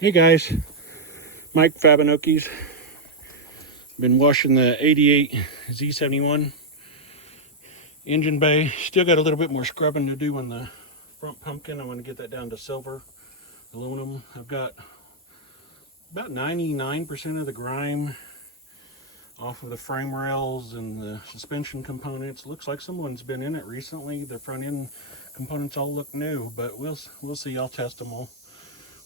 Hey guys, Mike Fab'n. Been washing the 88 Z71 engine bay. Still got a little bit more scrubbing to do on the front pumpkin. I want to get that down to silver aluminum. I've got about 99% of the grime off of the frame rails and the suspension components. Looks like someone's been in it recently. The front end components all look new, but we'll see. I'll test them all.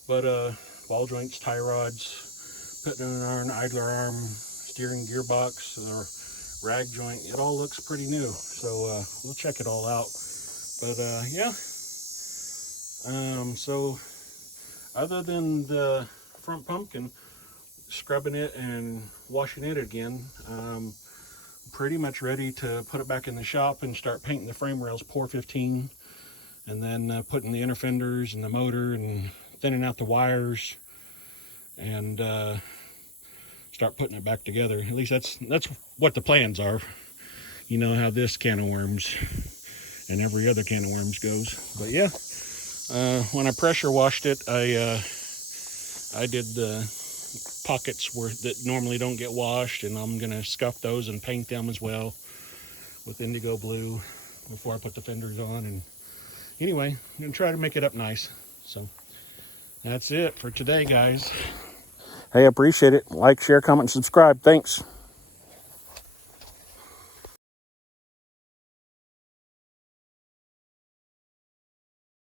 But ball joints, tie rods, putting in an idler arm, steering gearbox, or rag joint, it all looks pretty new. So we'll check it all out. But yeah. So other than the front pumpkin, scrubbing it and washing it again, pretty much ready to put it back in the shop and start painting the frame rails pour 15, and then putting the inner fenders and the motor and thinning out the wires and start putting it back together. At least that's what the plans are. You know how this can of worms and every other can of worms goes. But yeah, when I pressure washed it, I did the pockets that normally don't get washed, and I'm gonna scuff those and paint them as well with indigo blue before I put the fenders on. And anyway, I'm gonna try to make it up nice. So that's it for today, guys. Hey, I appreciate it. Like, share, comment, and subscribe. Thanks.